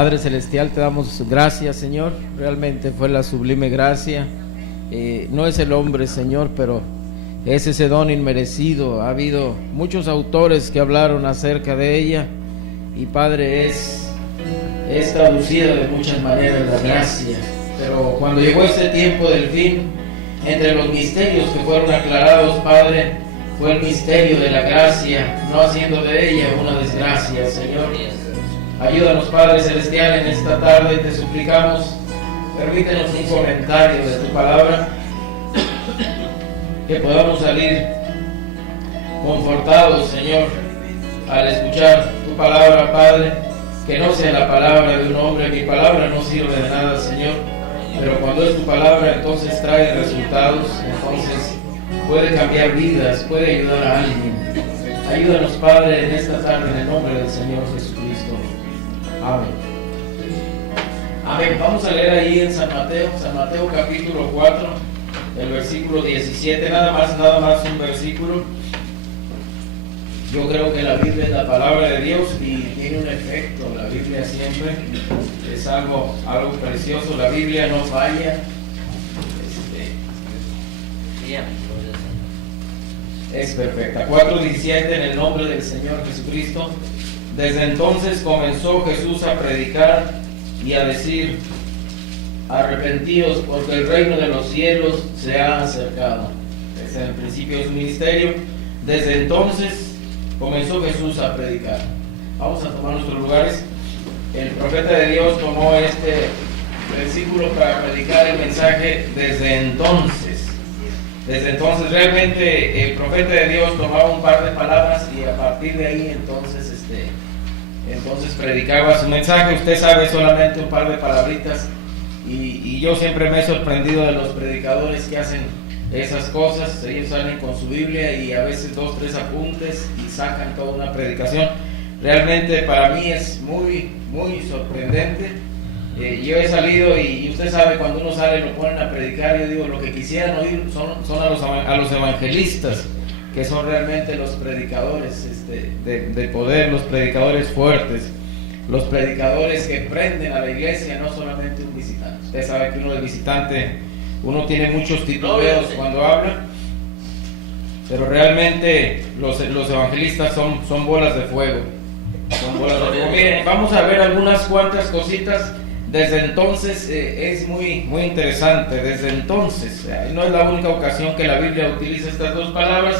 Padre Celestial, te damos gracias, Señor. Realmente fue la sublime gracia. No es el hombre, Señor, pero es ese don inmerecido. Ha habido muchos autores que hablaron acerca de ella. Y Padre, es traducida de muchas maneras la gracia. Pero cuando llegó este tiempo del fin, entre los misterios que fueron aclarados, Padre, fue el misterio de la gracia, no haciendo de ella una desgracia, Señor. Ayúdanos, Padre Celestial, en esta tarde te suplicamos, permítenos un comentario de tu palabra, que podamos salir confortados, Señor, al escuchar tu palabra, Padre, que no sea la palabra de un hombre. Mi palabra no sirve de nada, Señor, pero cuando es tu palabra, entonces trae resultados, entonces puede cambiar vidas, puede ayudar a alguien. Ayúdanos, Padre, en esta tarde, en el nombre del Señor Jesucristo. Amén. Amén. Vamos a leer ahí en San Mateo capítulo 4, el versículo 17, nada más un versículo. Yo creo que la Biblia es la palabra de Dios y tiene un efecto. La Biblia siempre es algo precioso. La Biblia no falla. Es perfecta. 4:17, en el nombre del Señor Jesucristo. Desde entonces comenzó Jesús a predicar y a decir: arrepentíos, porque el reino de los cielos se ha acercado. Ese es el principio de su ministerio. Desde entonces comenzó Jesús a predicar. Vamos a tomar nuestros lugares. El profeta de Dios tomó este versículo para predicar el mensaje desde entonces. Desde entonces, realmente el profeta de Dios tomaba un par de palabras y a partir de ahí entonces predicaba su mensaje. Usted sabe, solamente un par de palabritas, y yo siempre me he sorprendido de los predicadores que hacen esas cosas. Ellos salen con su Biblia y a veces 2, 3 apuntes y sacan toda una predicación. Realmente para mí es muy, muy sorprendente. Yo he salido y usted sabe, cuando uno sale lo ponen a predicar. Yo digo, lo que quisieran oír son a los evangelistas, que son realmente los predicadores de poder, los predicadores fuertes, los predicadores que prenden a la iglesia, no solamente un visitante. Usted sabe que uno de visitante, uno tiene muchos titubeos cuando habla, pero realmente los evangelistas son bolas de fuego. Son bolas de fuego. Miren, vamos a ver algunas cuantas cositas. Desde entonces es muy, muy interesante. Desde entonces, no es la única ocasión que la Biblia utiliza estas dos palabras.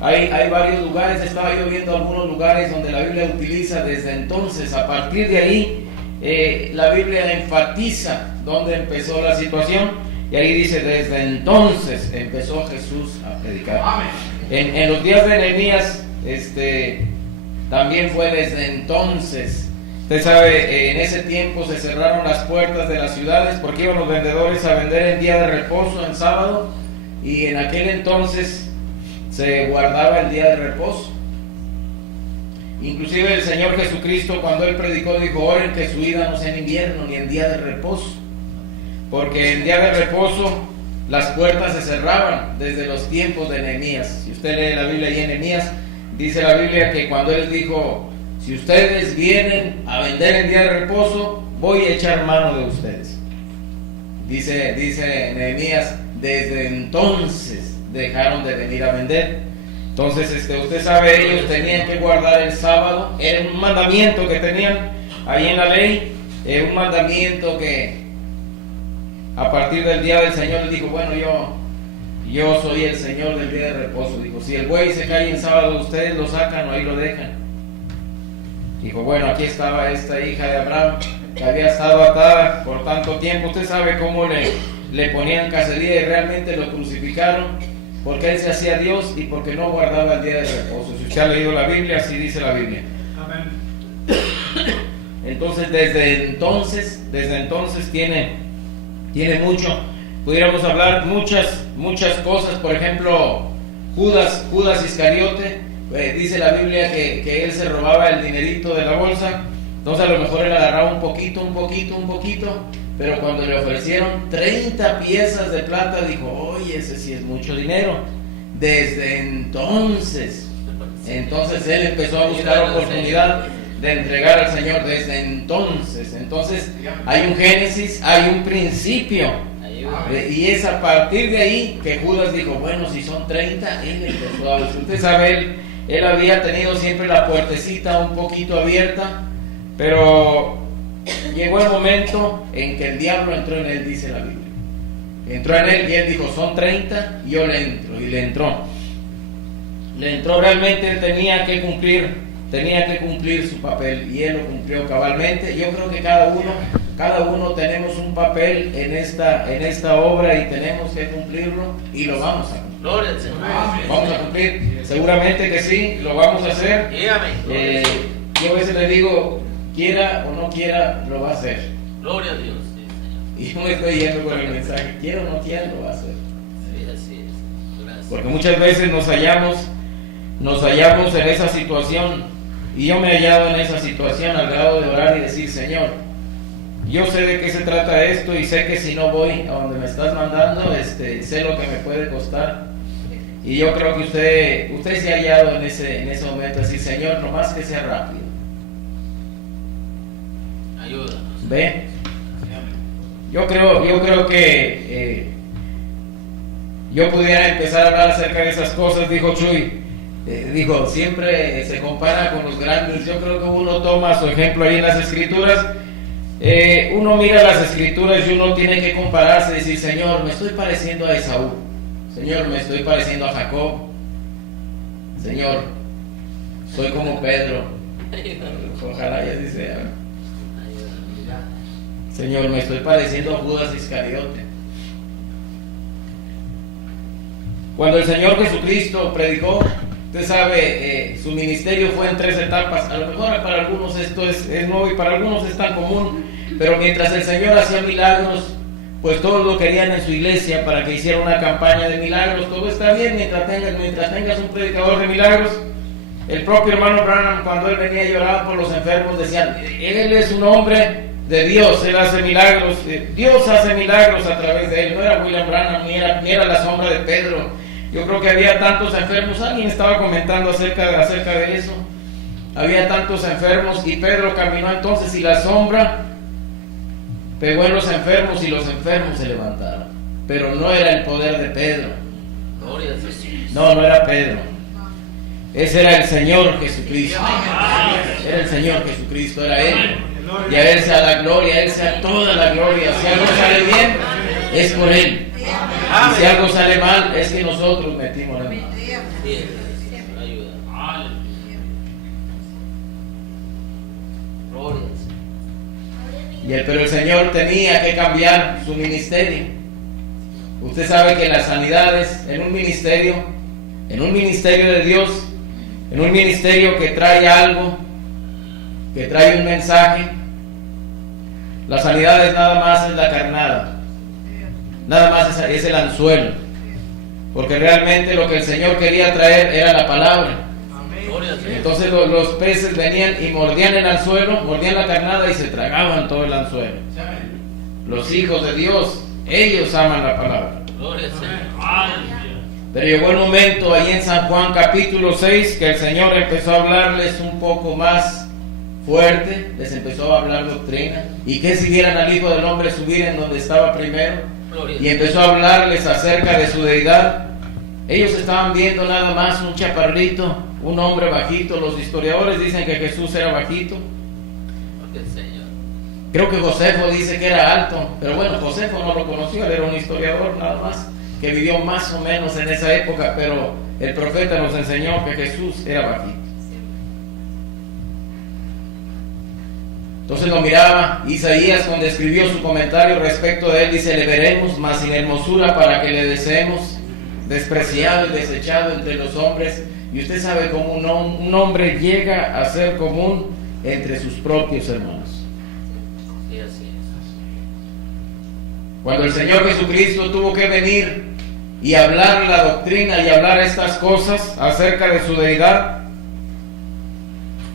Hay varios lugares. Estaba yo viendo algunos lugares donde la Biblia utiliza desde entonces. A partir de ahí la Biblia enfatiza dónde empezó la situación, y ahí dice: desde entonces empezó Jesús a predicar. En los días de Nehemías también fue desde entonces. Usted sabe, en ese tiempo se cerraron las puertas de las ciudades porque iban los vendedores a vender en día de reposo, en sábado, y en aquel entonces se guardaba el día de reposo. Inclusive el Señor Jesucristo, cuando Él predicó, dijo: oren que su ida no sea en invierno ni en día de reposo, porque en día de reposo las puertas se cerraban desde los tiempos de Nehemías. Si usted lee la Biblia ahí en Nehemías, dice la Biblia que cuando Él dijo: si ustedes vienen a vender en día de reposo, voy a echar mano de ustedes. Dice Nehemías: desde entonces dejaron de venir a vender. Entonces, usted sabe, ellos tenían que guardar el sábado. Era un mandamiento que tenían ahí en la ley, un mandamiento que a partir del día del Señor les dijo: bueno, yo soy el Señor del día de reposo. Dijo: si el buey se cae en sábado, ustedes lo sacan o ahí lo dejan. Dijo: bueno, aquí estaba esta hija de Abraham que había estado atada por tanto tiempo. Usted sabe cómo le ponían cacería y realmente lo crucificaron porque él se hacía Dios y porque no guardaba el día de reposo. Si usted ha leído la Biblia, así dice la Biblia. Amén. Entonces, desde entonces tiene mucho. Pudiéramos hablar muchas cosas. Por ejemplo, Judas Iscariote. Dice la Biblia que él se robaba el dinerito de la bolsa. Entonces a lo mejor él agarraba un poquito, pero cuando le ofrecieron 30 piezas de plata, dijo: oye, ese sí es mucho dinero. Desde entonces él empezó a buscar oportunidad de entregar al Señor desde entonces. Entonces hay un génesis, hay un principio, y es a partir de ahí que Judas dijo, bueno, si son 30, él empezó a ver. Usted sabe, él había tenido siempre la puertecita un poquito abierta, pero llegó el momento en que el diablo entró en él, dice la Biblia. Entró en él y él dijo, son 30, yo le entro. Y le entró. Le entró, realmente él tenía que cumplir su papel, y él lo cumplió cabalmente. Yo creo que cada uno tenemos un papel en esta obra, y tenemos que cumplirlo, y lo vamos a cumplir. Gloria al Señor. Vamos a cumplir, seguramente que sí, lo vamos a hacer. Yo a veces le digo, quiera o no quiera, lo va a hacer. Gloria a Dios. Y yo me estoy yendo con el mensaje, quiera o no quiera, lo va a hacer. Sí, así es. Gracias. Porque muchas veces nos hallamos en esa situación, y yo me he hallado en esa situación al grado de orar y decir, Señor, yo sé de qué se trata esto, y sé que si no voy a donde me estás mandando, sé lo que me puede costar. Y yo creo que usted se ha hallado en ese momento, decir, Señor, nomás que sea rápido. Ayúdanos. ¿Ve? Yo creo que yo pudiera empezar a hablar acerca de esas cosas, dijo Chuy. Dijo, siempre se compara con los grandes. Yo creo que uno toma su ejemplo ahí en las Escrituras. Uno mira las Escrituras y uno tiene que compararse y decir, Señor, me estoy pareciendo a Esaú. Señor, me estoy pareciendo a Jacob. Señor, soy como Pedro. Ojalá ya así sea. Señor, me estoy pareciendo a Judas Iscariote. Cuando el Señor Jesucristo predicó, usted sabe, su ministerio fue en 3 etapas. A lo mejor para algunos esto es nuevo y para algunos es tan común, pero mientras el Señor hacía milagros, pues todos lo querían en su iglesia para que hiciera una campaña de milagros. Todo está bien mientras tengas un predicador de milagros. El propio hermano Branham, cuando él venía y lloraba por los enfermos, decían, él es un hombre de Dios, él hace milagros, Dios hace milagros a través de él. No era William Branham, ni era la sombra de Pedro. Yo creo que había tantos enfermos, alguien estaba comentando acerca de eso. Había tantos enfermos, y Pedro caminó entonces, y la sombra pegó en los enfermos, y los enfermos se levantaron. Pero no era el poder de Pedro. No era Pedro. Ese era el Señor Jesucristo. Era el Señor Jesucristo, era Él. Y a Él sea la gloria, a Él sea toda la gloria. Si algo sale bien, es por Él. Y si algo sale mal, es que nosotros metimos la mano. Pero el Señor tenía que cambiar su ministerio. Usted sabe que las sanidades en un ministerio de Dios, en un ministerio que trae algo, que trae un mensaje, las sanidades nada más es la carnada, nada más es el anzuelo, porque realmente lo que el Señor quería traer era la palabra. Entonces los peces venían y mordían el anzuelo, mordían la carnada y se tragaban todo el anzuelo. Los hijos de Dios, ellos aman la palabra. Pero llegó el momento ahí en San Juan capítulo 6 que el Señor empezó a hablarles un poco más fuerte, les empezó a hablar doctrina, y que si vieran al Hijo del Hombre subir en donde estaba primero, y empezó a hablarles acerca de su deidad. Ellos estaban viendo nada más un chaparrito, un hombre bajito. Los historiadores dicen que Jesús era bajito. Creo que Josefo dice que era alto, pero bueno, Josefo no lo conoció, él era un historiador nada más, que vivió más o menos en esa época, pero el profeta nos enseñó que Jesús era bajito. Entonces lo miraba. Isaías, cuando escribió su comentario respecto de él, dice, le veremos, mas sin hermosura para que le deseemos, despreciado y desechado entre los hombres. Y usted sabe cómo un hombre llega a ser común entre sus propios hermanos. Cuando el Señor Jesucristo tuvo que venir y hablar la doctrina y hablar estas cosas acerca de su deidad,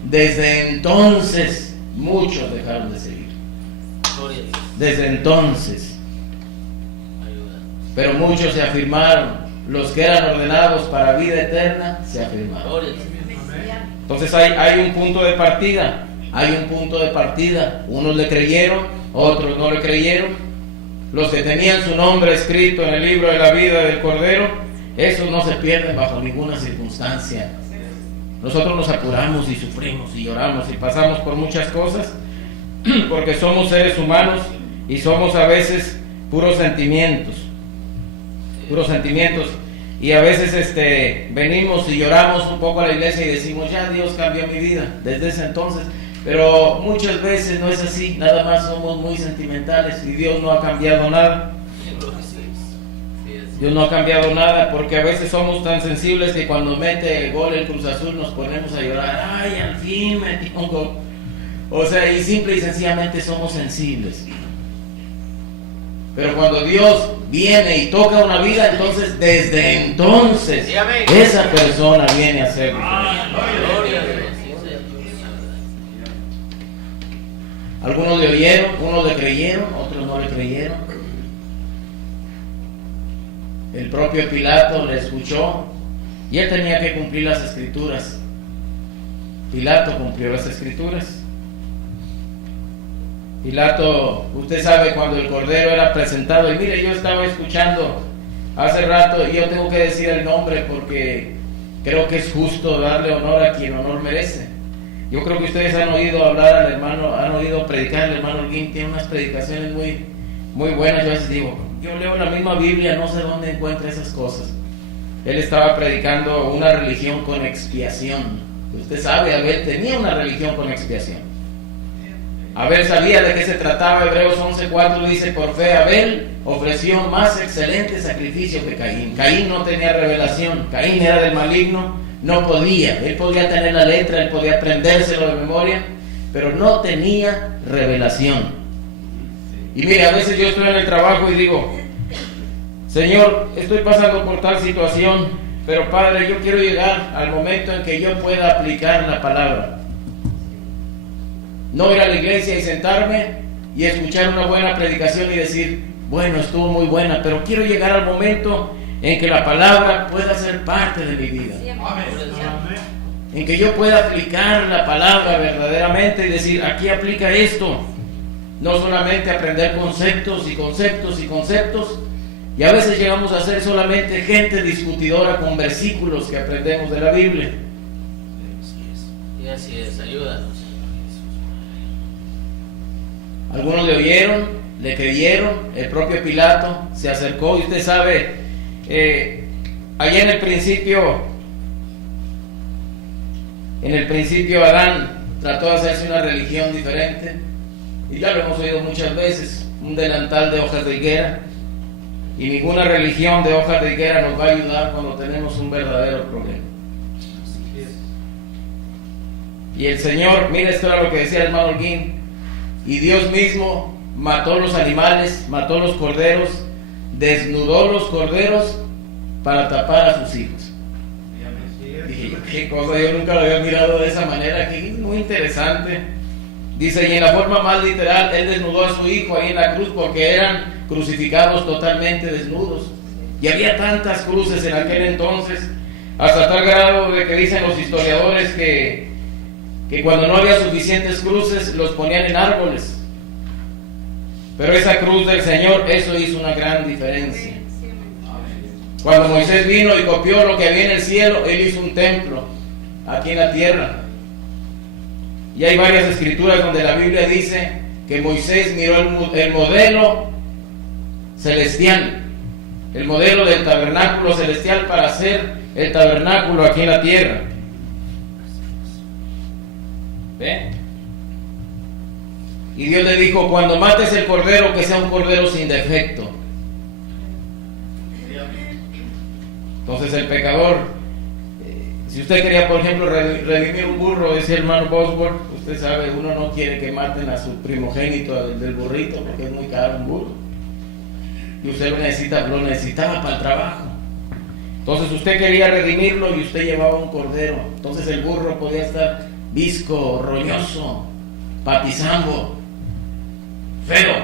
desde entonces muchos dejaron de seguir. Desde entonces. Pero muchos se afirmaron. Los que eran ordenados para vida eterna se afirmaron. Entonces hay un punto de partida. hay un punto de partida. Unos le creyeron, otros no le creyeron. Los que tenían su nombre escrito en el libro de la vida del Cordero, esos no se pierden bajo ninguna circunstancia. Nosotros nos apuramos y sufrimos y lloramos y pasamos por muchas cosas porque somos seres humanos y somos a veces puros sentimientos, y a veces venimos y lloramos un poco a la iglesia y decimos, ya Dios cambió mi vida desde ese entonces, pero muchas veces no es así, nada más somos muy sentimentales y Dios no ha cambiado nada. Dios no ha cambiado nada, porque a veces somos tan sensibles que cuando mete el gol el Cruz Azul nos ponemos a llorar. Ay, al fin metió un gol. O sea, y simple y sencillamente somos sensibles. Pero cuando Dios viene y toca una vida, entonces desde entonces esa persona viene a ser diferente. Algunos le oyeron, unos le creyeron, otros no le creyeron. El propio Pilato le escuchó y él tenía que cumplir las escrituras. Pilato cumplió las escrituras. Pilato, usted sabe, cuando el Cordero era presentado, y mire, yo estaba escuchando hace rato, y yo tengo que decir el nombre porque creo que es justo darle honor a quien honor merece. Yo creo que ustedes han oído hablar al hermano, han oído predicar, el hermano Holguín tiene unas predicaciones muy buenas. Yo a veces digo, yo leo la misma Biblia, no sé dónde encuentra esas cosas. Él estaba predicando una religión con expiación. Usted sabe, Abel tenía una religión con expiación. Abel sabía de qué se trataba. Hebreos 11:4 dice, por fe Abel ofreció más excelente sacrificio que Caín. Caín no tenía revelación, Caín era del maligno, no podía. Él podía tener la letra, él podía aprendérselo de memoria, pero no tenía revelación. Y mire, a veces yo estoy en el trabajo y digo, Señor, estoy pasando por tal situación, pero Padre, yo quiero llegar al momento en que yo pueda aplicar la palabra. No ir a la iglesia y sentarme y escuchar una buena predicación y decir, bueno, estuvo muy buena, pero quiero llegar al momento en que la palabra pueda ser parte de mi vida. En que yo pueda aplicar la palabra verdaderamente y decir, aquí aplica esto. No solamente aprender conceptos, y a veces llegamos a ser solamente gente discutidora con versículos que aprendemos de la Biblia. Y así es, ayúdanos. Algunos le oyeron, le creyeron, el propio Pilato se acercó, y usted sabe, allá en el principio Adán trató de hacerse una religión diferente. Y ya lo hemos oído muchas veces, un delantal de hojas de higuera, y ninguna religión de hojas de higuera nos va a ayudar cuando tenemos un verdadero problema. Y el Señor, mire, esto era lo que decía el hermano Holguín, y Dios mismo mató los animales, mató los corderos, desnudó los corderos para tapar a sus hijos. Dije yo, qué cosa, yo nunca lo había mirado de esa manera, que es muy interesante. Dice, y en la forma más literal, él desnudó a su hijo ahí en la cruz porque eran crucificados totalmente desnudos. Y había tantas cruces en aquel entonces, hasta tal grado de que dicen los historiadores que cuando no había suficientes cruces, los ponían en árboles. Pero esa cruz del Señor, eso hizo una gran diferencia. Cuando Moisés vino y copió lo que había en el cielo, él hizo un templo aquí en la tierra. Y hay varias escrituras donde la Biblia dice que Moisés miró el modelo celestial, el modelo del tabernáculo celestial para hacer el tabernáculo aquí en la tierra. ¿Ve? Y Dios le dijo, cuando mates el cordero, que sea un cordero sin defecto. Entonces el pecador, si usted quería, por ejemplo, redimir un burro, decía el hermano Bosworth, usted sabe, uno no quiere que maten a su primogénito del burrito porque es muy caro un burro. Y usted lo necesitaba para el trabajo. Entonces usted quería redimirlo y usted llevaba un cordero. Entonces el burro podía estar visco, roñoso, patizango, feo.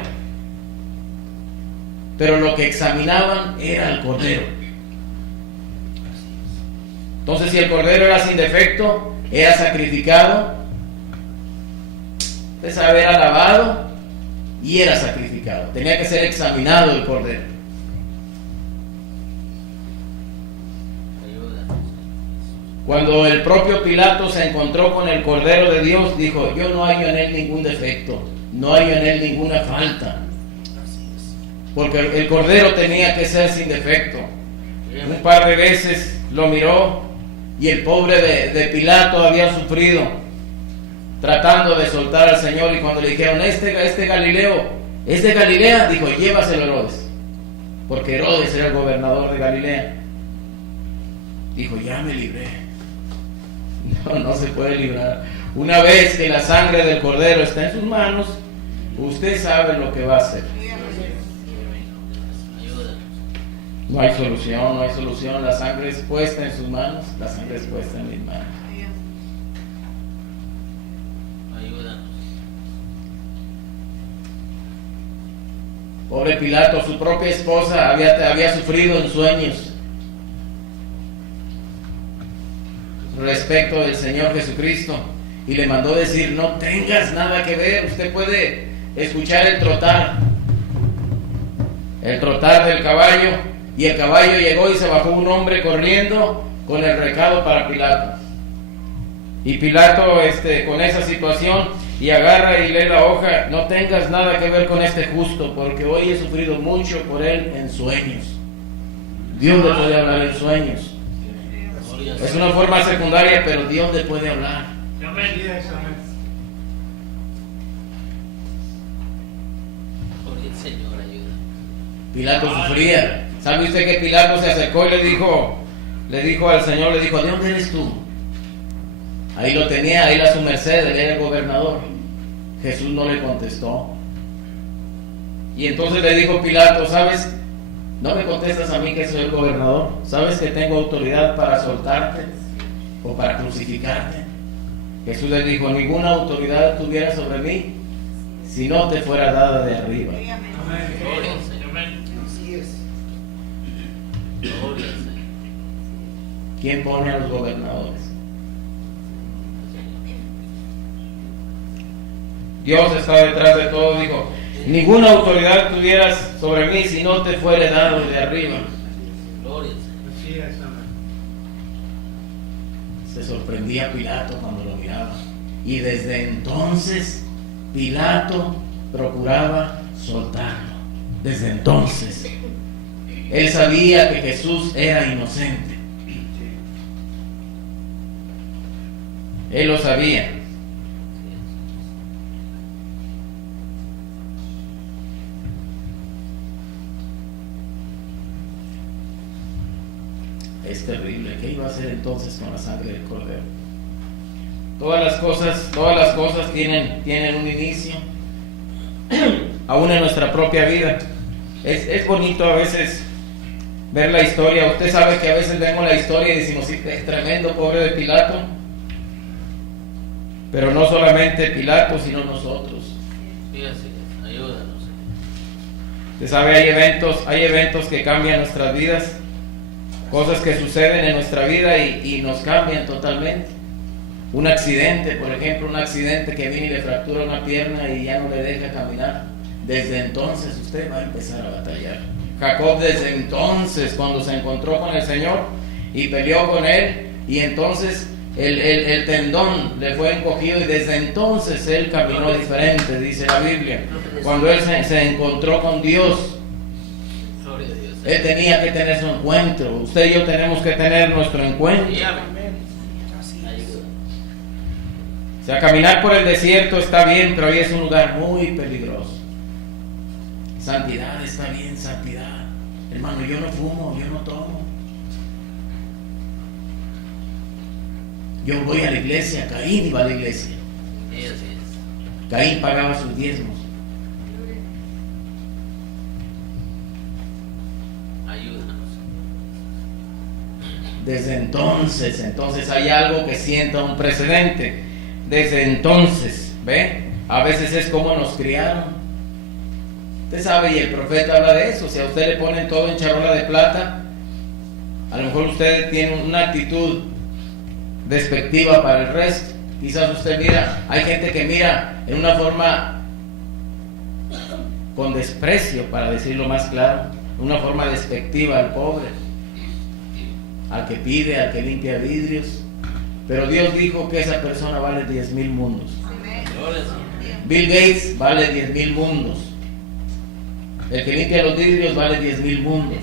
Pero lo que examinaban era el cordero. Entonces, si el cordero era sin defecto, era sacrificado, Usted sabe, era lavado y era sacrificado. Tenía que ser examinado el cordero. Ayúdanos. Cuando el propio Pilato se encontró con el Cordero de Dios, dijo: yo no hallo en él ningún defecto, no hallo en él ninguna falta. Porque el Cordero tenía que ser sin defecto. Un par de veces lo miró y el pobre de Pilato había sufrido tratando de soltar al Señor, y cuando le dijeron: este Galileo es de Galilea, dijo: llévaselo a Herodes, porque Herodes era el gobernador de Galilea. Dijo: ya me libré. No se puede librar. Una vez que la sangre del Cordero está en sus manos, usted sabe lo que va a hacer. No hay solución, no hay solución. La sangre es puesta en sus manos, la sangre es puesta en mis manos. Ayúdanos. Pobre Pilato, su propia esposa había sufrido en sueños respecto del Señor Jesucristo, y le mandó decir: no tengas nada que ver. Usted puede escuchar el trotar del caballo, y el caballo llegó y se bajó un hombre corriendo con el recado para Pilato. Y Pilato, con esa situación, y agarra y lee la hoja: no tengas nada que ver con este justo, porque hoy he sufrido mucho por él en sueños. Dios le puede hablar en sueños. Es una forma secundaria, pero Dios le puede hablar. Gloria al Señor, ayuda. Pilato sufría. ¿Sabe usted que Pilato se acercó y le dijo al Señor, ¿de dónde eres tú? Ahí lo tenía, ahí a su merced, él era el gobernador. Jesús no le contestó. Y entonces le dijo Pilato: ¿sabes? ¿No me contestas a mí que soy el gobernador? ¿Sabes que tengo autoridad para soltarte o para crucificarte? Jesús le dijo: ninguna autoridad tuviera sobre mí si no te fuera dada de arriba. Gloria al Señor. Así es. Gloria al Señor. ¿Quién pone a los gobernadores? Dios está detrás de todo. Dijo: ninguna autoridad tuvieras sobre mí si no te fuere dado de arriba. Gloria al Señor. Así es, amén. Se sorprendía Pilato cuando lo miraba. Y desde entonces Pilato procuraba soltarlo. Desde entonces él sabía que Jesús era inocente. Él lo sabía. Es terrible. ¿Qué iba a hacer entonces con la sangre del Cordero? Todas las cosas tienen un inicio, aún en nuestra propia vida. Es bonito a veces ver la historia. Usted sabe que a veces vemos la historia y decimos: sí, es tremendo, pobre de Pilato. Pero no solamente Pilato, sino nosotros. Sí, así es. Ayúdanos. Usted sabe, hay eventos que cambian nuestras vidas. Cosas que suceden en nuestra vida y nos cambian totalmente. Un accidente, por ejemplo, un accidente que viene y le fractura una pierna y ya no le deja caminar. Desde entonces usted va a empezar a batallar. Jacob, desde entonces, cuando se encontró con el Señor y peleó con él, y entonces el tendón le fue encogido, y desde entonces él caminó diferente, dice la Biblia. Cuando él se encontró con Dios, Gloria a Dios. él tenía que tener su encuentro. Usted y yo tenemos que tener nuestro encuentro. Y amén. Así es. Ayuda. O sea, caminar por el desierto está bien, pero hoy es un lugar muy peligroso. Santidad está bien, santidad. Hermano, yo no fumo, yo no tomo. Yo voy a la iglesia. Caín iba a la iglesia. Sí, así es. Caín pagaba sus diezmos. Ayúdanos. Desde entonces hay algo que sienta un precedente. Desde entonces, ¿ve? A veces es como nos criaron. Usted sabe, y el profeta habla de eso. Si a usted le ponen todo en charola de plata, a lo mejor usted tiene una actitud despectiva para el resto. Quizás usted mira, hay gente que mira en una forma con desprecio, para decirlo más claro, una forma despectiva al pobre, al que pide, al que limpia vidrios. Pero Dios dijo que esa persona vale 10,000 mundos. Gloria al Señor. Bill Gates vale 10,000 mundos. El que limpia los vidrios vale 10,000 mundos.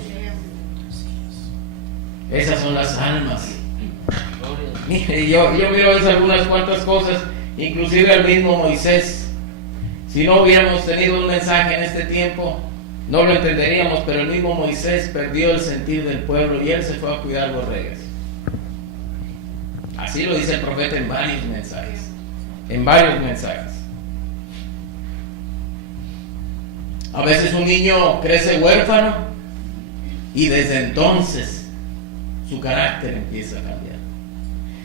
Esas son las almas. Gloria al Señor. Mire, yo miro algunas cuantas cosas, inclusive al mismo Moisés. Si no hubiéramos tenido un mensaje en este tiempo, no lo entenderíamos, pero el mismo Moisés perdió el sentir del pueblo y él se fue a cuidar borregas. Así lo dice el profeta en varios mensajes. En varios mensajes. A veces un niño crece huérfano y desde entonces su carácter empieza a cambiar.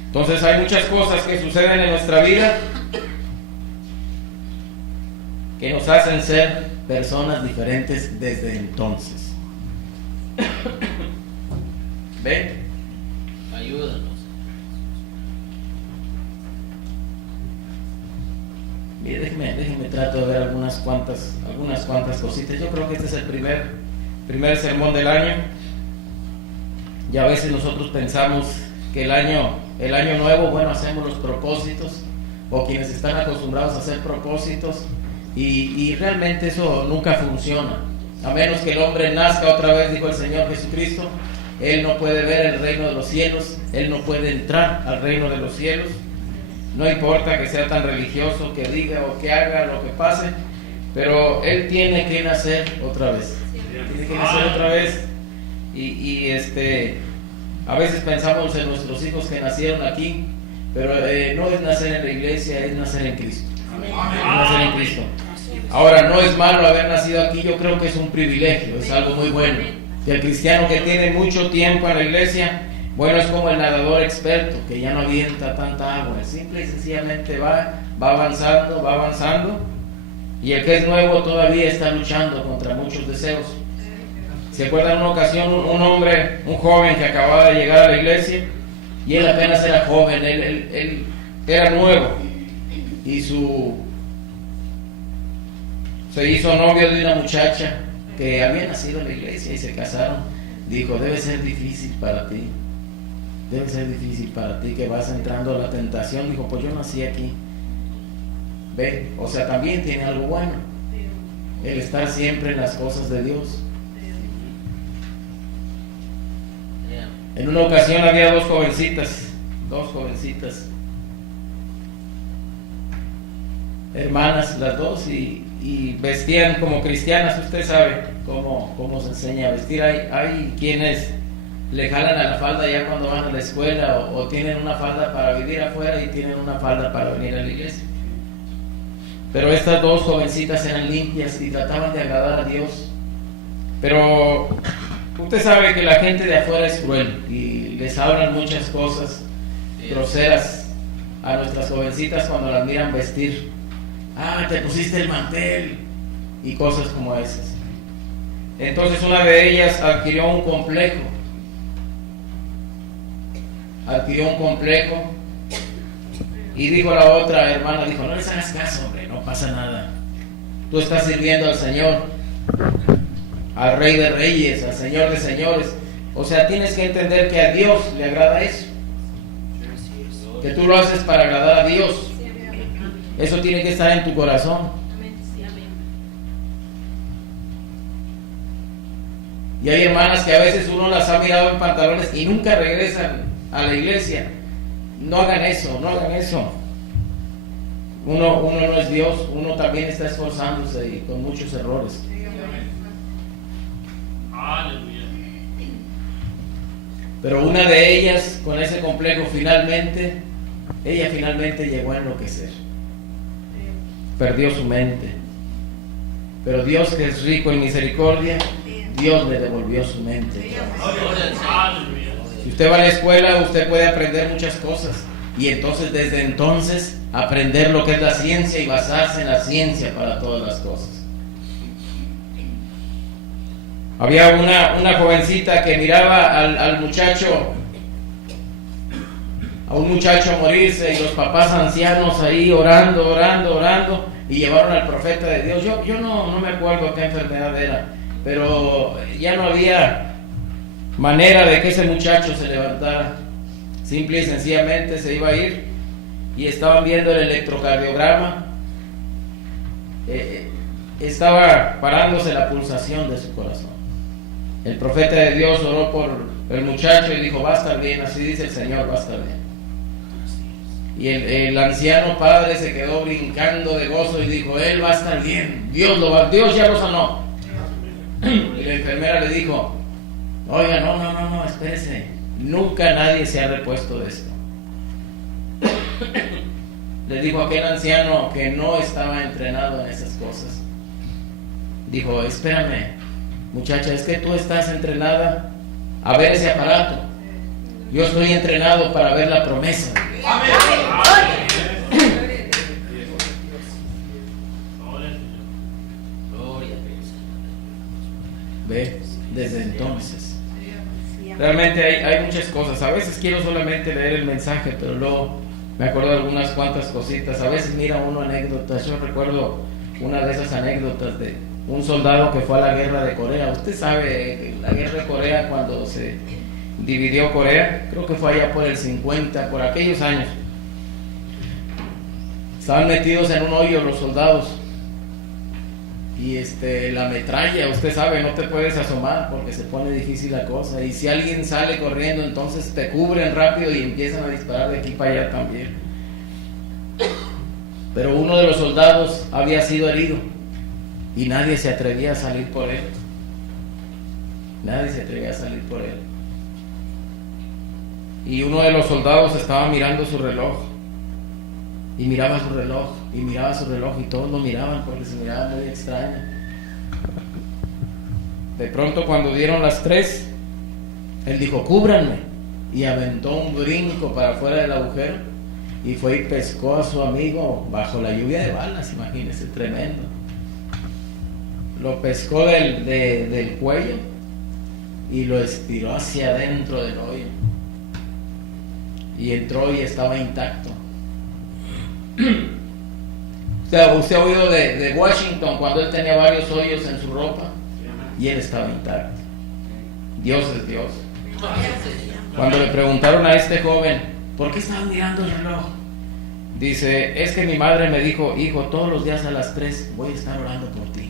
Entonces hay muchas cosas que suceden en nuestra vida que nos hacen ser personas diferentes desde entonces. ¿Ven? Ayúdanos. Mire, déjeme trato de ver algunas cuantas cositas. Yo creo que este es el primer sermón del año. Y a veces nosotros pensamos que el año nuevo, bueno, hacemos los propósitos, o quienes están acostumbrados a hacer propósitos, y realmente eso nunca funciona. A menos que el hombre nazca otra vez, dijo el Señor Jesucristo, él no puede ver el reino de los cielos, él no puede entrar al reino de los cielos. No importa que sea tan religioso, que diga o que haga lo que pase, pero él tiene que nacer otra vez. Tiene que nacer otra vez. Y a veces pensamos en nuestros hijos que nacieron aquí, pero no es nacer en la iglesia, es nacer en Cristo. Es nacer en Cristo. Ahora, no es malo haber nacido aquí, yo creo que es un privilegio, es algo muy bueno. Que el cristiano que tiene mucho tiempo en la iglesia, bueno, es como el nadador experto, que ya no avienta tanta agua, simple y sencillamente va avanzando, y el que es nuevo todavía está luchando contra muchos deseos. ¿Se acuerdan una ocasión un joven que acababa de llegar a la iglesia, y él apenas era joven, él era nuevo, y se hizo novio de una muchacha que había nacido en la iglesia y se casaron? Dijo, debe ser difícil para ti que vas entrando a la tentación. Dijo, pues yo nací aquí. Ve, o sea, también tiene algo bueno el estar siempre en las cosas de Dios. En una ocasión había dos jovencitas, hermanas las dos, y vestían como cristianas. Usted sabe cómo se enseña a vestir. Hay quienes le jalan a la falda ya cuando van a la escuela, o tienen una falda para vivir afuera y tienen una falda para venir a la iglesia. Pero estas dos jovencitas eran limpias y trataban de agradar a Dios. Pero usted sabe que la gente de afuera es cruel y les hablan muchas cosas groseras a nuestras jovencitas cuando las miran vestir. Te pusiste el mantel y cosas como esas. Entonces una de ellas adquirió un complejo y dijo a la otra hermana, dijo, no les hagas caso, hombre, no pasa nada, tú estás sirviendo al Señor, al Rey de Reyes, al Señor de Señores. O sea, tienes que entender que a Dios le agrada eso, que tú lo haces para agradar a Dios. Eso tiene que estar en tu corazón. Y hay hermanas que a veces uno las ha mirado en pantalones y nunca regresan a la iglesia. No hagan eso. Uno no es Dios, uno también está esforzándose y con muchos errores. Pero una de ellas, con ese complejo, ella finalmente llegó a enloquecer. Perdió su mente. Pero Dios, que es rico en misericordia, Dios le devolvió su mente. Si usted va a la escuela, usted puede aprender muchas cosas, y entonces desde entonces aprender lo que es la ciencia y basarse en la ciencia para todas las cosas. Había una jovencita que miraba al muchacho a un muchacho a morirse y los papás ancianos ahí orando, y llevaron al profeta de Dios. Yo no me acuerdo qué enfermedad era, pero ya no había manera de que ese muchacho se levantara. Simple y sencillamente se iba a ir y estaban viendo el electrocardiograma. Estaba parándose la pulsación de su corazón. El profeta de Dios oró por el muchacho y dijo: va a estar bien, así dice el Señor, va a estar bien. Y el anciano padre se quedó brincando de gozo y dijo: él va a estar bien, Dios ya lo sanó. Y la enfermera le dijo: oiga, no, espérese, nunca nadie se ha repuesto de esto. Le dijo aquel anciano que no estaba entrenado en esas cosas. Dijo: espérame, muchacha, es que tú estás entrenada a ver ese aparato. Yo estoy entrenado para ver la promesa. Ve, desde entonces. Realmente hay muchas cosas. A veces quiero solamente leer el mensaje, pero luego me acuerdo de algunas cuantas cositas. A veces mira uno anécdotas. Yo recuerdo una de esas anécdotas de un soldado que fue a la guerra de Corea. Usted sabe, la guerra de Corea, cuando se dividió Corea, creo que fue allá por el 50, por aquellos años. Estaban metidos en un hoyo los soldados y la metralla, usted sabe, no te puedes asomar porque se pone difícil la cosa, y si alguien sale corriendo, entonces te cubren rápido y empiezan a disparar de aquí para allá también. Pero uno de los soldados había sido herido y nadie se atrevía a salir por él. Nadie se atrevía a salir por él. Y uno de los soldados estaba mirando su reloj y miraba su reloj y miraba su reloj, y todos lo miraban porque se miraba muy extraño. De pronto, cuando dieron las 3, él dijo: cúbranme, y aventó un brinco para afuera del agujero y fue y pescó a su amigo bajo la lluvia de balas. Imagínense, tremendo. Lo pescó del cuello y lo estiró hacia adentro del hoyo, y entró y estaba intacto. Usted ha oído de Washington, cuando él tenía varios hoyos en su ropa y él estaba intacto. Dios es Dios. Cuando le preguntaron a este joven: ¿por qué estaba mirando el reloj? Dice: es que mi madre me dijo: hijo, todos los días a las 3 voy a estar orando por ti.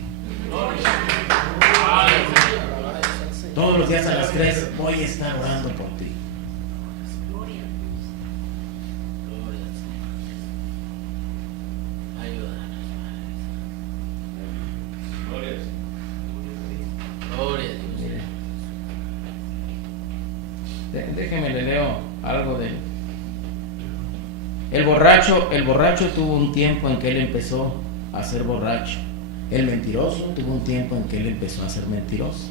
Todos los días a las 3 voy a estar orando por ti. Gloria a Dios. Déjeme le leo algo de él. El borracho tuvo un tiempo en que él empezó a ser borracho. El mentiroso tuvo un tiempo en que él empezó a ser mentiroso.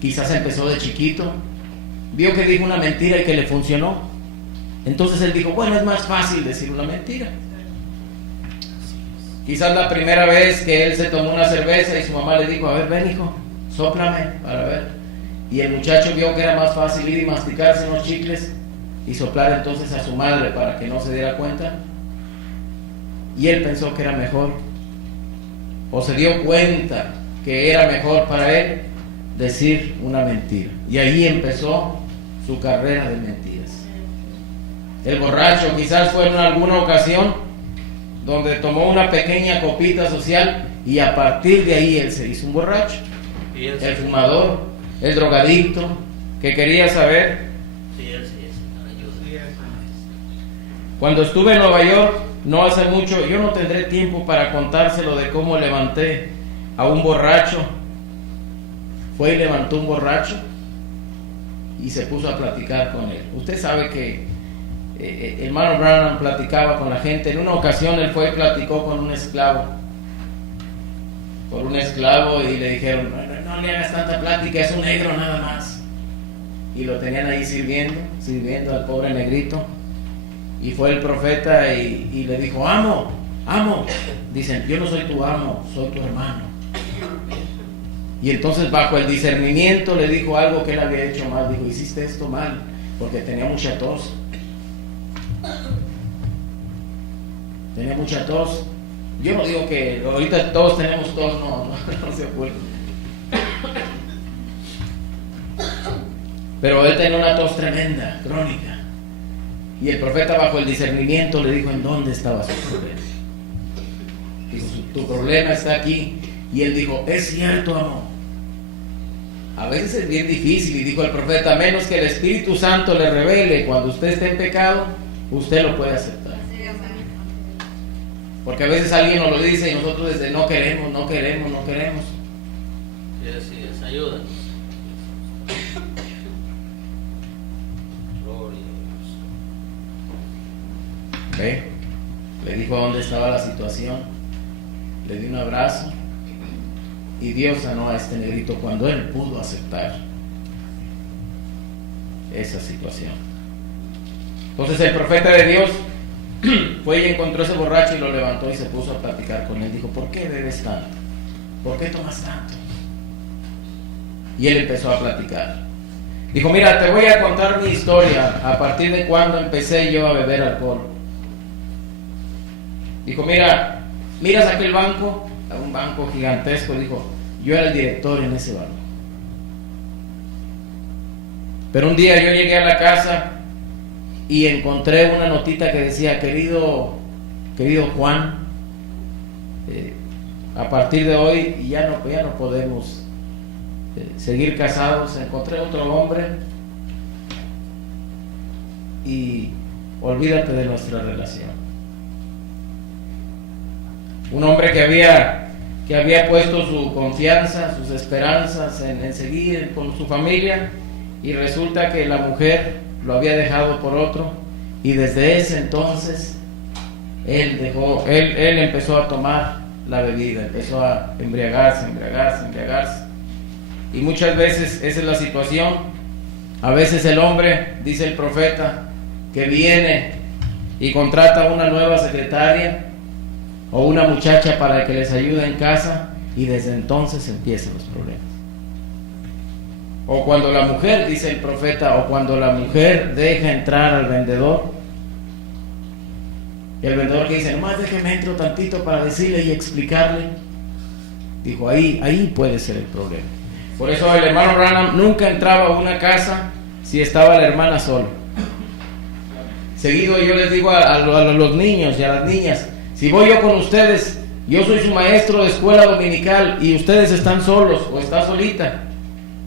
Quizás empezó de chiquito, vio que dijo una mentira y que le funcionó. Entonces él dijo: bueno, es más fácil decir una mentira. Quizás la primera vez que él se tomó una cerveza y su mamá le dijo: a ver, ven hijo, sóplame para ver. Y el muchacho vio que era más fácil ir y masticarse unos chicles y soplar entonces a su madre para que no se diera cuenta. Y él pensó que era mejor, o se dio cuenta que era mejor para él decir una mentira. Y ahí empezó su carrera de mentiras. El borracho quizás fue en alguna ocasión donde tomó una pequeña copita social y a partir de ahí él se hizo un borracho. El fumador, el drogadicto, que quería saber. Cuando estuve en Nueva York, no hace mucho, yo no tendré tiempo para contárselo de cómo levanté a un borracho. Fue y levantó un borracho y se puso a platicar con él. Usted sabe que el hermano Branham platicaba con la gente. En una ocasión él fue y platicó con un esclavo. Por un esclavo, y le dijeron: no le hagas tanta plática, es un negro nada más. Y lo tenían ahí sirviendo al pobre negrito. Y fue el profeta y le dijo: amo. Dicen: yo no soy tu amo, soy tu hermano. Y entonces, bajo el discernimiento, le dijo algo que él había hecho mal. Dijo: hiciste esto mal, porque tenía mucha tos. Tenía mucha tos. Yo no digo que ahorita todos tenemos tos, no se acuerda. Pero él tenía una tos tremenda, crónica. Y el profeta, bajo el discernimiento, le dijo en dónde estaba su problema. Dijo, tu problema está aquí. Y él dijo, es cierto, amor. A veces es bien difícil. Y dijo el profeta, a menos que el Espíritu Santo le revele cuando usted esté en pecado, usted lo puede aceptar. Porque a veces alguien nos lo dice y nosotros desde no queremos. Sí, así es, ayúdanos. Gloria a Dios. ¿Ve? Le dijo dónde estaba la situación, le dio un abrazo y Dios sanó a este negrito cuando él pudo aceptar esa situación. Entonces el profeta de Dios fue y encontró a ese borracho y lo levantó y se puso a platicar con él. Dijo, ¿por qué bebes tanto? ¿Por qué tomas tanto? Y él empezó a platicar. Dijo, mira, te voy a contar mi historia a partir de cuando empecé yo a beber alcohol. Dijo, miras aquel banco, un banco gigantesco. Dijo, yo era el director en ese banco. Pero un día yo llegué a la casa y encontré una notita que decía, querido Juan, a partir de hoy ya no podemos seguir casados. Encontré otro hombre y olvídate de nuestra relación. Un hombre que había puesto su confianza, sus esperanzas en seguir con su familia, y resulta que la mujer lo había dejado por otro, y desde ese entonces él empezó a tomar la bebida, empezó a embriagarse, y muchas veces esa es la situación. A veces el hombre, dice el profeta, que viene y contrata una nueva secretaria o una muchacha para que les ayude en casa, y desde entonces empiezan los problemas. O cuando la mujer, dice el profeta, o cuando la mujer deja entrar al vendedor, y el vendedor que dice, nomás déjeme entro tantito para decirle y explicarle. Dijo, ahí puede ser el problema. Por eso el hermano Branham nunca entraba a una casa si estaba la hermana sola. Seguido yo les digo a los niños y a las niñas, si voy yo con ustedes, yo soy su maestro de escuela dominical y ustedes están solos o está solita,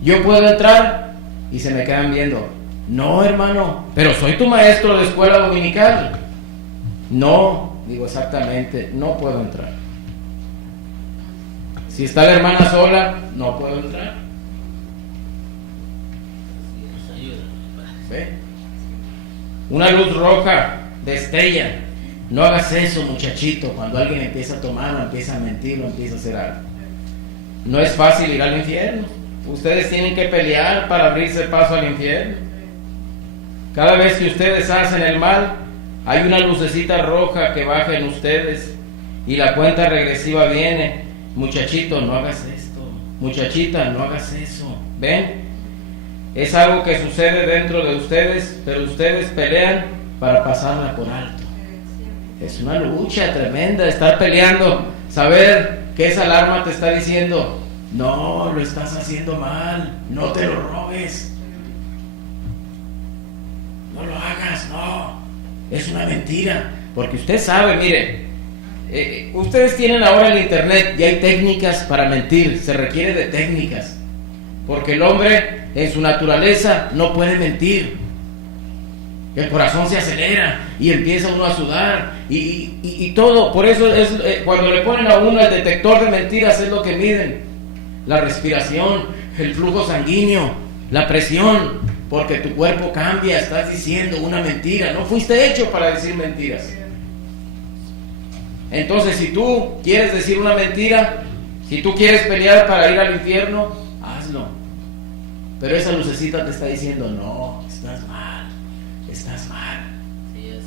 yo puedo entrar, y se me quedan viendo. No, hermano, pero soy tu maestro de escuela dominical. No, digo exactamente, no puedo entrar. Si está la hermana sola, no puedo entrar. ¿Ve? Una luz roja destella. No hagas eso, muchachito, cuando alguien empieza a tomar o empieza a mentir o empieza a hacer algo. No es fácil ir al infierno. Ustedes tienen que pelear para abrirse paso al infierno. Cada vez que ustedes hacen el mal, hay una lucecita roja que baja en ustedes y la cuenta regresiva viene. Muchachito, no hagas esto. Muchachita, no hagas eso. ¿Ven? Es algo que sucede dentro de ustedes, pero ustedes pelean para pasarla por alto. Es una lucha tremenda estar peleando, saber que esa alarma te está diciendo, no, lo estás haciendo mal, no te lo robes, no lo hagas, no, es una mentira. Porque usted sabe, mire, ustedes tienen ahora el internet y hay técnicas para mentir, se requiere de técnicas, porque el hombre en su naturaleza no puede mentir. El corazón se acelera y empieza uno a sudar y todo. Por eso es cuando le ponen a uno el detector de mentiras, es lo que miden: la respiración, el flujo sanguíneo, la presión, porque tu cuerpo cambia. Estás diciendo una mentira, no fuiste hecho para decir mentiras. Entonces, si tú quieres decir una mentira, si tú quieres pelear para ir al infierno, hazlo. Pero esa lucecita te está diciendo, no, estás mal, estás mal. Sí, así es.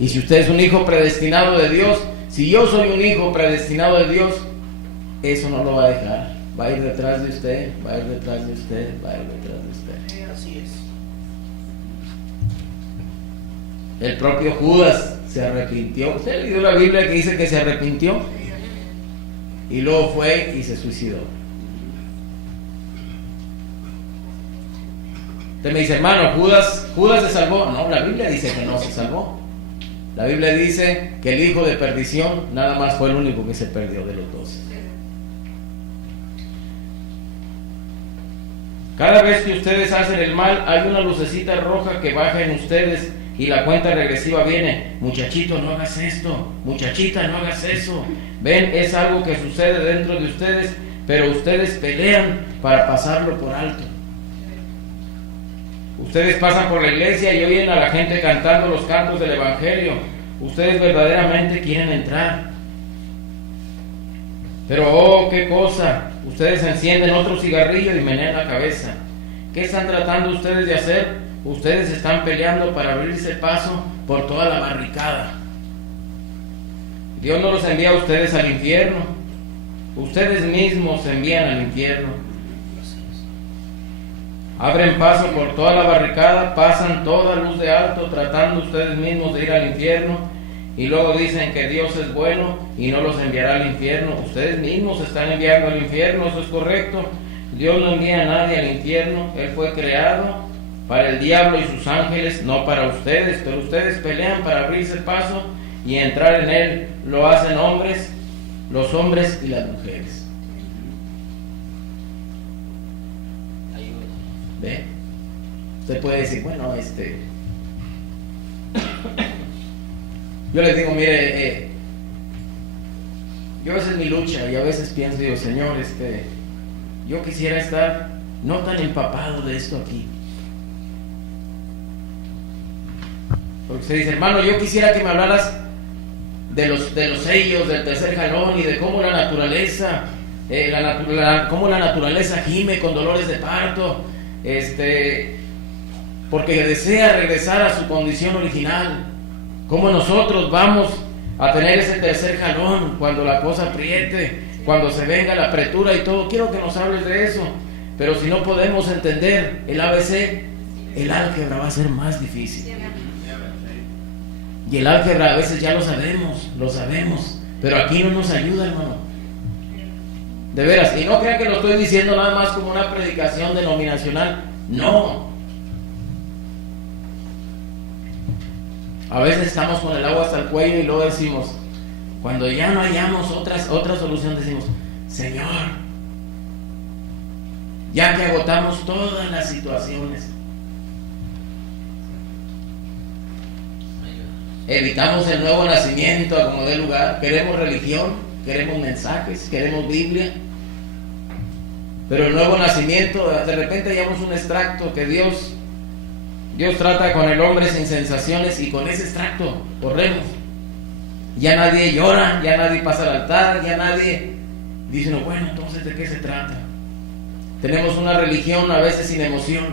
Y si usted es un hijo predestinado de Dios, si yo soy un hijo predestinado de Dios, eso no lo va a dejar. Va a ir detrás de usted, va a ir detrás de usted, va a ir detrás de usted. Así es. El propio Judas se arrepintió. ¿Usted leyó la Biblia que dice que se arrepintió? Y luego fue y se suicidó. Usted me dice, hermano, Judas se salvó. No, la Biblia dice que no se salvó. La Biblia dice que el hijo de perdición nada más fue el único que se perdió de los 12. Cada vez que ustedes hacen el mal, hay una lucecita roja que baja en ustedes y la cuenta regresiva viene. Muchachito, no hagas esto. Muchachita, no hagas eso. Ven, es algo que sucede dentro de ustedes, pero ustedes pelean para pasarlo por alto. Ustedes pasan por la iglesia y oyen a la gente cantando los cantos del Evangelio. Ustedes verdaderamente quieren entrar. Pero oh, qué cosa, ustedes encienden otro cigarrillo y menean la cabeza. ¿Qué están tratando ustedes de hacer? Ustedes están peleando para abrirse paso por toda la barricada. Dios no los envía a ustedes al infierno. Ustedes mismos se envían al infierno. Abren paso por toda la barricada, pasan toda luz de alto, tratando ustedes mismos de ir al infierno. Y luego dicen que Dios es bueno y no los enviará al infierno. Ustedes mismos se están enviando al infierno, eso es correcto. Dios no envía a nadie al infierno. Él fue creado para el diablo y sus ángeles, no para ustedes. Pero ustedes pelean para abrirse paso y entrar en él. Lo hacen hombres, los hombres y las mujeres. ¿Ve? Usted puede decir, bueno, yo les digo, mire, yo a veces mi lucha y a veces pienso, digo, Señor, yo quisiera estar no tan empapado de esto aquí. Porque usted dice, hermano, yo quisiera que me hablaras de los sellos, del tercer jalón y de cómo la naturaleza, cómo la naturaleza gime con dolores de parto, porque desea regresar a su condición original. Cómo nosotros vamos a tener ese tercer jalón cuando la cosa apriete, cuando se venga la apretura y todo. Quiero que nos hables de eso. Pero si no podemos entender el ABC, el álgebra va a ser más difícil. Y el álgebra a veces ya lo sabemos, pero aquí no nos ayuda, hermano. De veras, y no crean que lo estoy diciendo nada más como una predicación denominacional. No. A veces estamos con el agua hasta el cuello y luego decimos, cuando ya no hallamos otra solución, decimos, Señor, ya que agotamos todas las situaciones, evitamos el nuevo nacimiento a como dé lugar. Queremos religión, queremos mensajes, queremos Biblia, pero el nuevo nacimiento, de repente hallamos un extracto que Dios trata con el hombre sin sensaciones, y con ese extracto corremos. Ya nadie llora, ya nadie pasa al altar, ya nadie dice, no, bueno, entonces ¿de qué se trata? Tenemos una religión a veces sin emoción.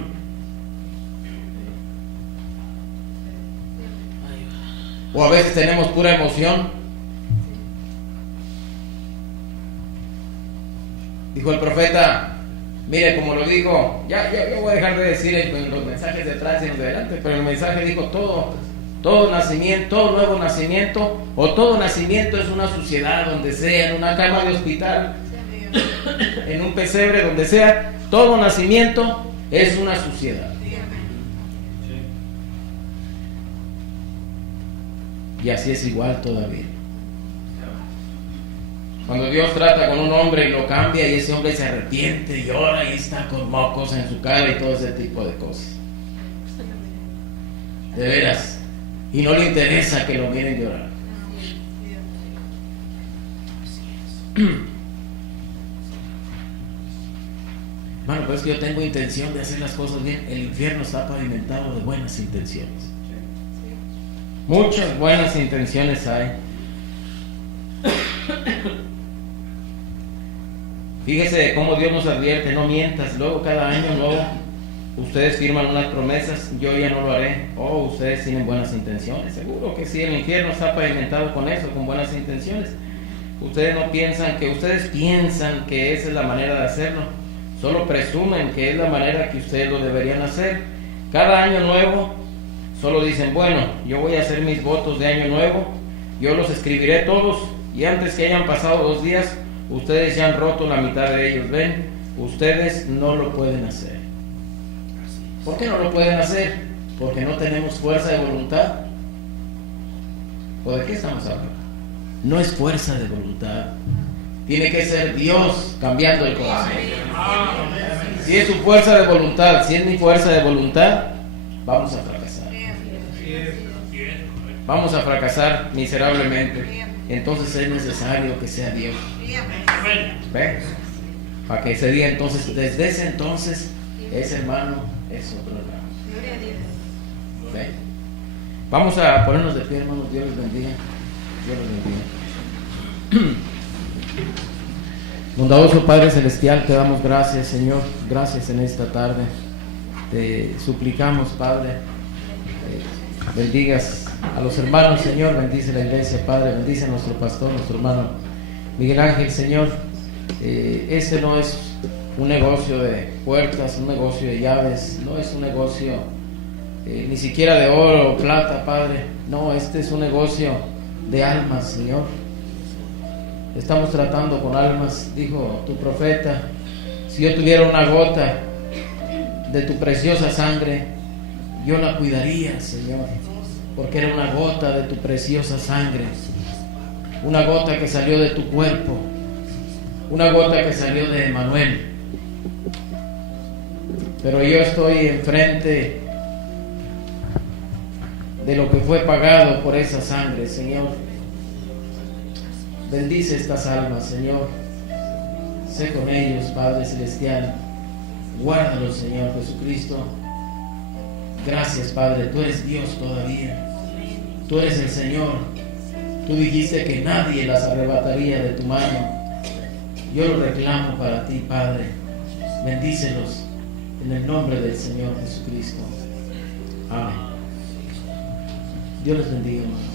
O a veces tenemos pura emoción. Dijo el profeta, mire, como lo digo, ya voy a dejar de decir en los mensajes de atrás y en los de adelante, pero el mensaje dijo todo nacimiento, todo nuevo nacimiento, o todo nacimiento es una suciedad, donde sea, en una cama de hospital, en un pesebre, donde sea, todo nacimiento es una suciedad. Y así es igual todavía. Cuando Dios trata con un hombre y lo cambia, y ese hombre se arrepiente, llora y está con mocos en su cara y todo ese tipo de cosas. De veras. Y no le interesa que lo miren llorar. Bueno, pues que yo tengo intención de hacer las cosas bien. El infierno está pavimentado de buenas intenciones. Muchas buenas intenciones hay. Fíjese cómo Dios nos advierte, no mientas. Luego cada año nuevo ustedes firman unas promesas, yo ya no lo haré. Oh, ustedes tienen buenas intenciones. Seguro que sí, el infierno está pavimentado con eso, con buenas intenciones. Ustedes piensan que esa es la manera de hacerlo. Solo presumen que es la manera que ustedes lo deberían hacer. Cada año nuevo Solo dicen, bueno, yo voy a hacer mis votos de año nuevo, yo los escribiré todos y antes que hayan pasado 2 días, ustedes ya han roto la mitad de ellos. Ven, ustedes no lo pueden hacer. ¿Por qué no lo pueden hacer? Porque no tenemos fuerza de voluntad. ¿O de qué estamos hablando? No es fuerza de voluntad. Tiene que ser Dios cambiando el corazón. Si es su fuerza de voluntad, si es mi fuerza de voluntad, vamos a fracasar. Vamos a fracasar miserablemente. Entonces es necesario que sea Dios. ¿Ve? Para que ese día, entonces, desde ese entonces, ese hermano es otro hermano. ¿Ve? Vamos a ponernos de pie, hermanos. Dios les bendiga. Dios les bendiga. Bondadoso Padre Celestial, te damos gracias, Señor. Gracias en esta tarde. Te suplicamos, Padre, bendigas a los hermanos, Señor. Bendice la iglesia, Padre. Bendice a nuestro pastor, nuestro hermano Miguel Ángel, Señor. Este no es un negocio de puertas, un negocio de llaves. No es un negocio ni siquiera de oro o plata, Padre. No, este es un negocio de almas, Señor. Estamos tratando con almas. Dijo tu profeta, si yo tuviera una gota de tu preciosa sangre, yo la cuidaría, Señor, porque era una gota de tu preciosa sangre, una gota que salió de tu cuerpo, una gota que salió de Emanuel. Pero yo estoy enfrente de lo que fue pagado por esa sangre, Señor. Bendice estas almas, Señor. Sé con ellos, Padre Celestial. Guárdalos, Señor Jesucristo. Gracias, Padre. Tú eres Dios todavía. Tú eres el Señor. Tú dijiste que nadie las arrebataría de tu mano. Yo lo reclamo para ti, Padre. Bendícelos en el nombre del Señor Jesucristo. Amén. Dios les bendiga, hermanos.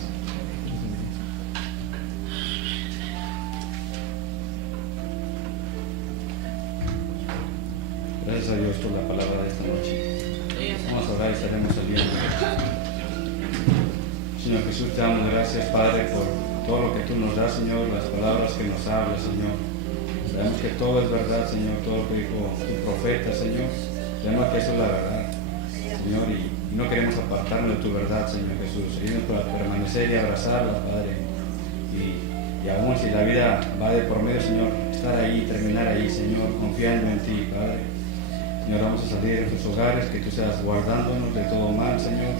Gracias a Dios por la palabra de esta noche. Vamos a orar y estaremos saliendo. Señor Jesús, te damos gracias, Padre, por todo lo que tú nos das, Señor, las palabras que nos hablas, Señor. Sabemos que todo es verdad, Señor, todo lo que dijo tu profeta, Señor. Sabemos que eso es la verdad, Señor, y no queremos apartarnos de tu verdad, Señor Jesús. Seguimos para permanecer y abrazarla, Padre. Y aún si la vida va de por medio, Señor, estar ahí, terminar ahí, Señor, confiando en ti, Padre. Señor, vamos a salir de nuestros hogares, que tú seas guardándonos de todo mal, Señor,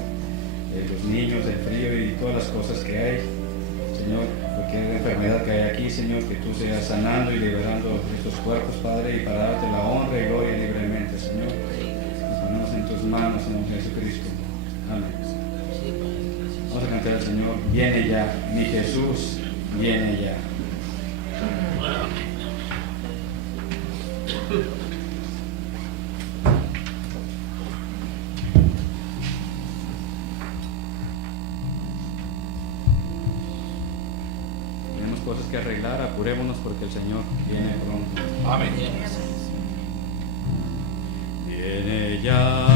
de los niños, del frío y todas las cosas que hay, Señor, cualquier enfermedad que hay aquí, Señor, que tú seas sanando y liberando estos cuerpos, Padre, y para darte la honra y gloria libremente, Señor. Nos ponemos en tus manos, Señor Jesucristo. Amén. Vamos a cantar al Señor, viene ya, mi Jesús, viene ya. Cosas que arreglar, apurémonos porque el Señor viene pronto. Amén. Viene ya.